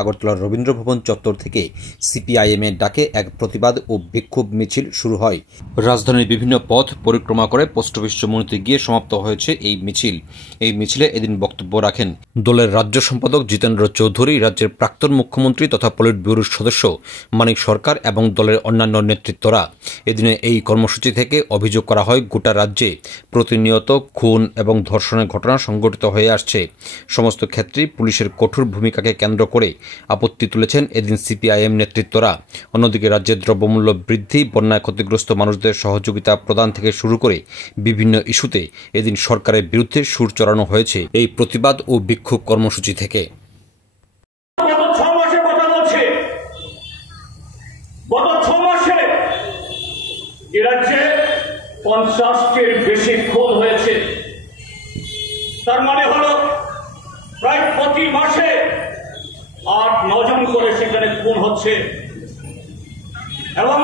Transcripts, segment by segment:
আগরতলার রবীন্দ্র ভবন চত্বর থেকে সিপিআইএমের ডাকে এক প্রতিবাদ ও বিক্ষোভ মিছিল শুরু হয়। রাজধানীর বিভিন্ন পথ পরিক্রমা করে পোস্ট অফিস চৌমুহনীতে গিয়ে সমাপ্ত হয়েছে এই মিছিল। এই মিছিলে এদিন বক্তব্য রাখেন দলের রাজ্য সম্পাদক জিতেন্দ্র চৌধুরী, রাজ্যের প্রাক্তন মুখ্যমন্ত্রী তথা পলিট ব্যুরোর সদস্য মানিক সরকার এবং দলের অন্যান্য নেতৃত্বরা। এদিনে এই কর্মসূচি থেকে অভিযোগ করা হয় গোটা রাজ্যে প্রতিনিয়ত খুন এবং ধর্ষণের ঘটনা সংঘটিত হয়ে আসছে। সমস্ত ক্ষেত্রেই পুলিশের কঠোর ভূমিকাকে কেন্দ্র করে আপত্তি তুলেছেন এদিন সিপিআইএম নেতৃত্বরা। অন্যদিকে রাজ্যের দ্রব্যমূল্য বৃদ্ধি, বন্যায় ক্ষতিগ্রস্ত মানুষদের সহযোগিতা প্রদান থেকে শুরু করে বিভিন্ন ইস্যুতে এদিন সরকারের বিরুদ্ধে সুর চড়ানো হয়েছে এই প্রতিবাদ ও বিক্ষোভ কর্মসূচি থেকে। গত 6 মাসে এ রাজ্যে 50টির বেশি খুন হয়েছে। তার মানে হলো প্রায় প্রতি মাসে 8-9 জন করে সেখানে খুন হচ্ছে এবং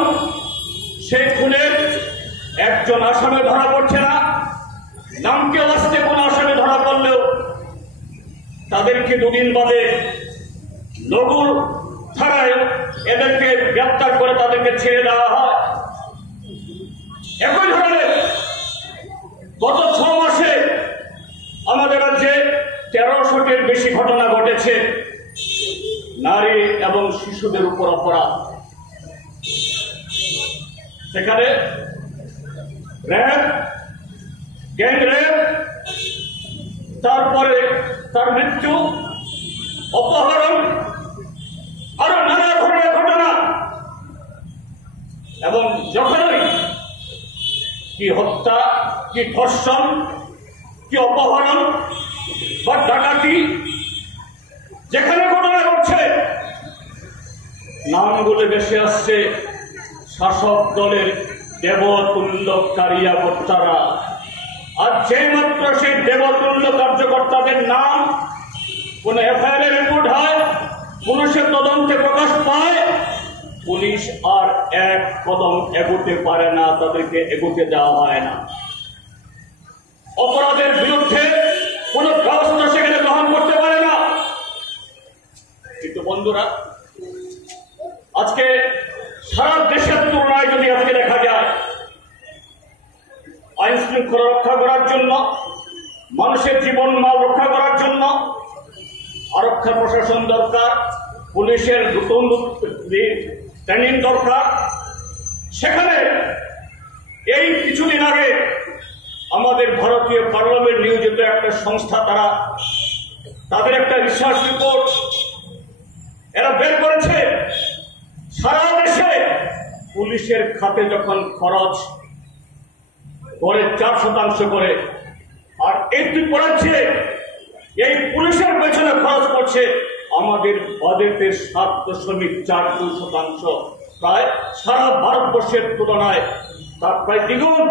সেই খুনের একজন আসামি ধরা পড়ছে না। নামকে আসতে কোন আসামি ধরা পড়লেও তাদেরকে 2 দিন বাদে লঘু ধারায় এদেরকে গ্রেপ্তার করে তাদেরকে ছেড়ে দেওয়া হয়। একই ধরনের গত 6 মাসে আমাদের রাজ্যে 1300টির বেশি ঘটনা ঘটেছে নারী এবং শিশুদের উপর অপরাধ। সেখানে র্যাপ, গ্যাং রেপ, তারপরে তার মৃত্যু, অপহরণ, আরো নানা ধরনের ঘটনা। এবং যখনই কি হত্যা, কি ধর্ষণ, কি অপহরণ বা ডাকাতি যেখানে ঘটনা ঘটছে, নামগুলো বেশি আসছে শাসক দলের দেবতুল্য কার্যকর্তারা। আর যেই মাত্র সেই দেবতুল্য কার্যকর্তাদের নাম কোন এফআইআর রিপোর্ট হয়, পুলিশের তদন্তে প্রকাশ পায়, পুলিশ আর 1 কদম এগোতে পারে না, তাদেরকে এগোতে দেওয়া হয় না। অপরাধের বিরুদ্ধে কোন ব্যবস্থা সেখানে গ্রহণ করতে পারে না। কিন্তু বন্ধুরা, আজকে সারা দেশের তুলনায় যদি আজকে দেখা যায়, আইন শৃঙ্খলা রক্ষা করার জন্য, মানুষের জীবন মাল রক্ষা করার জন্য আরক্ষা প্রশাসন দরকার, পুলিশের নতুন ট্রেনিং দরকার। সেখানে এই কিছুদিন আগে আমাদের ভারতীয় পার্লামেন্ট নিয়োজিত একটা সংস্থা, তাদের একটা রিসার্চ রিপোর্ট এরা বের করেছে, সারা দেশে পুলিশের খাতে যখন খরচ গড়ে 4% করে, আর এই রাজ্যে এই পুলিশের পেছনে খরচ করছে আমাদের বাজেটের 7.42%, প্রায় সারা ভারতবর্ষের তুলনায় তার প্রায় দ্বিগুণ।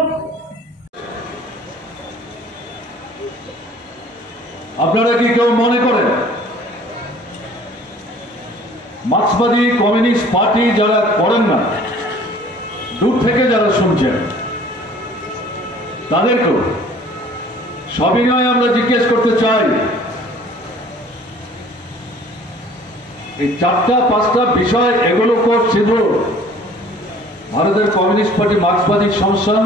আপনারা কি কেউ মনে করেন মার্ক্সবাদী কমিউনিস্ট পার্টি যারা করেন না, দূর থেকে যারা শুনছেন, তাদেরকেও সবিনয় আমরা জিজ্ঞেস করতে চাই, এই 4-5টা বিষয় এগুলো ছিল ভারতের কমিউনিস্ট পার্টি মার্ক্সবাদী সমস্যা।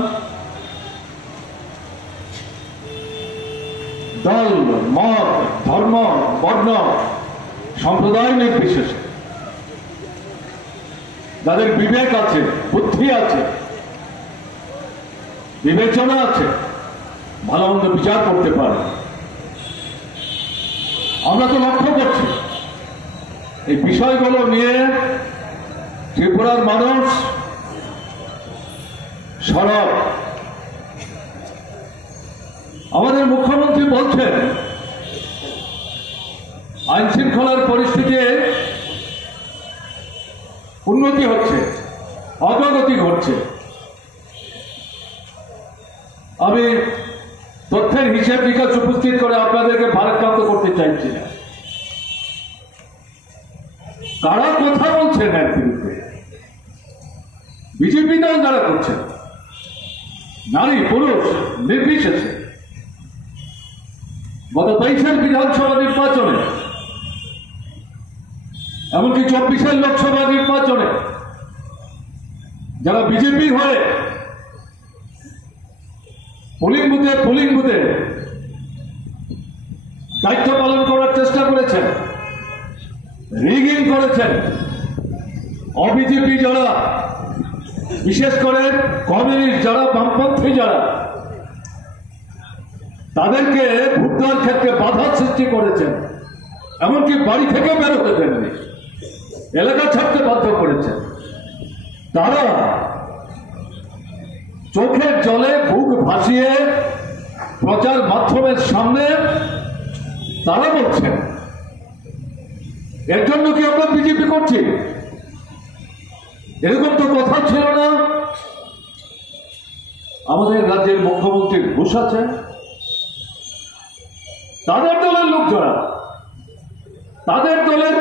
দল, মত, ধর্ম, বর্ণ, সম্প্রদায় নির্বিশেষে যাদের বিবেক আছে, বুদ্ধি আছে, বিবেচনা আছে, ভালো মন্দ বিচার করতে পারে। আমরা তো লক্ষ্য করছি এই বিষয়গুলো নিয়ে ত্রিপুরার মানুষ সরব। আমাদের মুখ্যমন্ত্রী বলছেন আইন শৃঙ্খলার পরিস্থিতিতে উন্নতি হচ্ছে, অগ্রগতি ঘটছে। আমি তথ্যের হিসেব নিকাশ উপস্থিত করে আপনাদেরকে ভারাক্রান্ত করতে চাইছি না। কারা কথা বলছেন এর বিরুদ্ধে? বিজেপি দল যারা করছেন, নারী পুরুষ নির্বিশেষে গত 22 বিধানসভা নির্বাচনে এমনকি 24-এর লোকসভা নির্বাচনে যারা বিজেপি হয়ে পোলিং বুথে দায়িত্ব পালন করার চেষ্টা করেছেন, রিগিং করেছেন, অবিজেপি যারা, বিশেষ করে কমিউনিস্ট যারা, বামপন্থী যারা, তাদেরকে ভোট দেওয়ার ক্ষেত্রে বাধা সৃষ্টি করেছেন, এমনকি বাড়ি থেকে বের হতে দেননি, এলাকা ছাড়তে বাধ্য করেছেন। তারা চোখের জলে বুক ভাসিয়ে প্রচার মাধ্যমের সামনে তারা বলছেন এর জন্য কি আমরা বিজেপি করছি? এরকম তো কথা ছিল না। আমাদের রাজ্যের মুখ্যমন্ত্রী ঘুষ আছে, তাদের দলের লোক যারা, তাদের দলের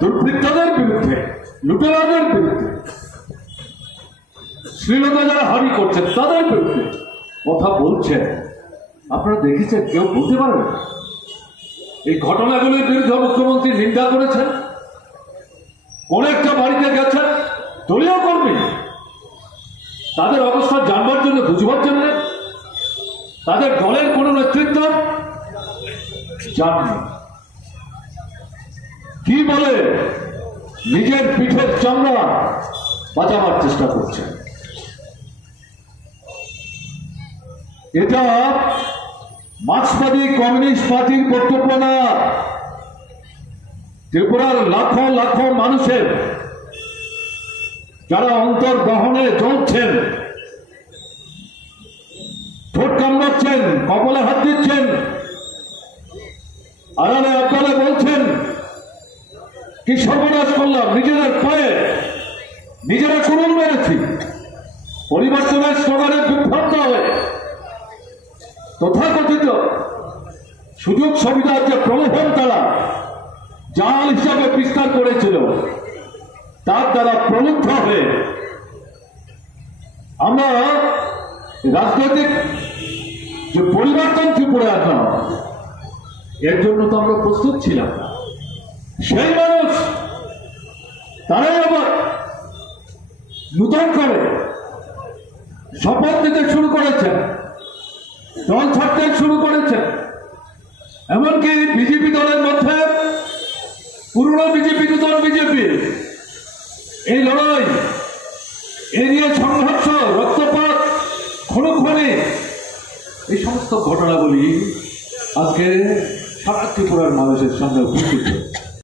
দুর্বৃত্তদের বিরুদ্ধে, লুটেরাদের বিরুদ্ধে, শ্লীলতা যারা হারি করছেন তাদের বিরুদ্ধে কথা বলছেন। আপনারা দেখেছেন, কেউ বলতে পারবেন? এই ঘটনাগুলির বিরুদ্ধে মুখ্যমন্ত্রী নিন্দা করেছেন। কোন একটা বাড়িতে গেছেন দলীয় কর্মী, তাদের অবস্থা জানবার জন্য, বুঝবার জন্য, তাদের দলের কোন নেতৃত্ব জাননি। কি বলে নিজের পিঠের চামড়া বাঁচাবার চেষ্টা করছে। এটা মার্ক্সবাদী কমিউনিস্ট পার্টির বক্তব্য না। ত্রিপুরার লাখো লাখো মানুষের যারা অন্তর দহনে জ্বলছেন, ঠোঁট কামড়াচ্ছেন, কপালে হাত দিচ্ছেন, আড়ালে আড়ালে বলছেন কি সর্বনাশ করলাম, নিজেদের পায়ে নিজেরা কুড়ুল মেরেছি, পরিবর্তনের স্লোগানে বিভ্রান্ত হয়ে তথাকথিত সুযোগ সুবিধার যে প্রলোভন তারা জাল হিসাবে বিস্তার করেছিল, তার দ্বারা প্রলুব্ধ হয়ে আমরা রাজনৈতিক যে পরিবর্তন ত্রিপুরায় আনা, এর জন্য তো আমরা প্রস্তুত ছিলাম না। সেই মানুষ তারাই আবার নূতন করে শপথ নিতে শুরু করেছেন, দল ছাড়তে শুরু করেছেন। এমনকি বিজেপি দলের মধ্যে পুরনো বিজেপি, নূতন বিজেপি, এই লড়াই, এ নিয়ে সংঘর্ষ, রক্তপাত, খুনোখুনি, এই সমস্ত ঘটনাগুলি আজকে সারা ত্রিপুরার মানুষের সামনে উপস্থিত।